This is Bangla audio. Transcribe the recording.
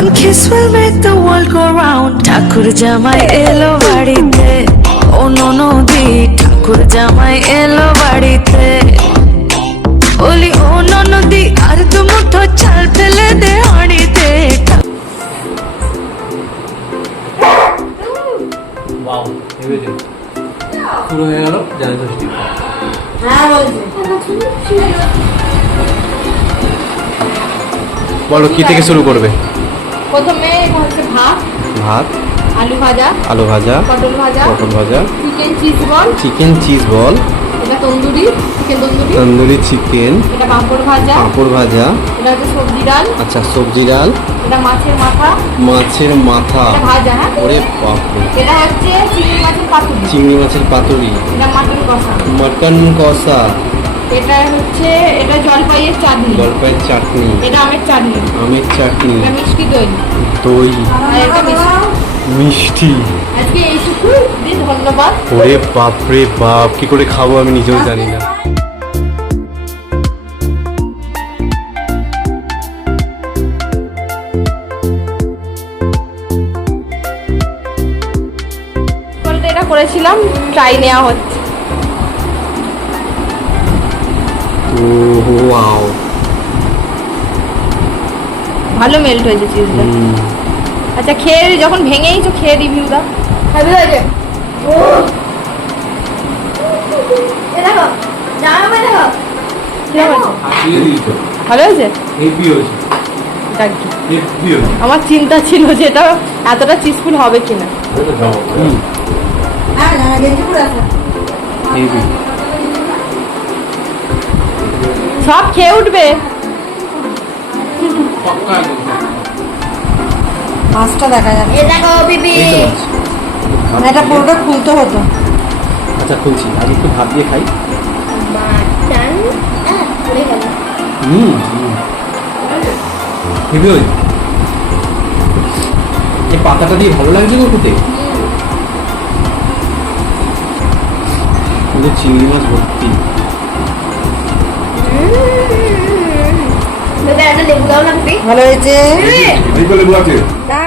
One kiss will make the world go round. ঠাকুর জামাই এলো বাড়িতে, ও ননদি ঠাকুর জামাই এলো বাড়িতে। বলি ও ননদি আর দু মুঠো চাল ফেলে দে হাঁড়িতে। ওয়াও, এবারে শুরু হয়ে গেল জানাই ষষ্ঠী। বলো কি থেকে শুরু করবে? প্রথমে হচ্ছে ভাত, ভাত, আলু ভাজা, আলু ভাজা, পটল ভাজা, পটল ভাজা, chicken cheese ball, chicken cheese ball, এটা তন্দুরি, চিকেন তন্দুরি, তন্দুরি চিকেন, এটা পাঁপড় ভাজা, পাঁপড় ভাজা, এটা হচ্ছে সবজি ডাল, আচ্ছা সবজি ডাল, এটা মাছের মাথা, মাছের মাথা, এটা ভাজা, হ্যাঁ, ওরে বাপরে, এটা হচ্ছে চিংড়ি মাছের পাতুরি, চিংড়ি মাছের পাতুরি, এটা মাটন কষা, মটন কষা, এটা হচ্ছে এটা জলপাইয়ের চাটনি, জলপাইয়ের চাটনি, এটা আমের চাটনি, আমের চাটনি, এটা মিষ্টি দই, দই, আর এটা মিষ্টি। আজকে এইটুকু দিন, ধন্যবাদ। ওরে বাপরে বাপ, কি করে খাবো আমি নিজেও জানি না। এটা করেছিলাম, ট্রাই নেওয়া হচ্ছে। ওয়াও, ভালো মেল্ট হয়েছে চিজটা। আচ্ছা খেয়ে যখন ভেঙেইছো খেয়ে রিভিউ দাও। হ্যাভি হয়েছে। দেখো জামা দেখো ভালো হয়েছে। যাক গে। আমার চিন্তা ছিল যে এটা এতটা চিজফুল হবে কিনা। সব খেয়ে উঠবে। মাছটা দেখা যাচ্ছে। এ দেখো বিবি, এটা পুরোটা খুলতে হতো। আচ্ছা খুলছি, আর একটু ভাত দিয়ে খাই। মাটন পড়ে গেল। হেভি হয়েছে। এই পাতাটা দিয়ে ভালো লাগছে গো খেতে। কিন্তু চিংড়ি মাছ ভর্তি। একটা লেবু দাও না বিবি। ভালো হয়েছে। দাঁড়া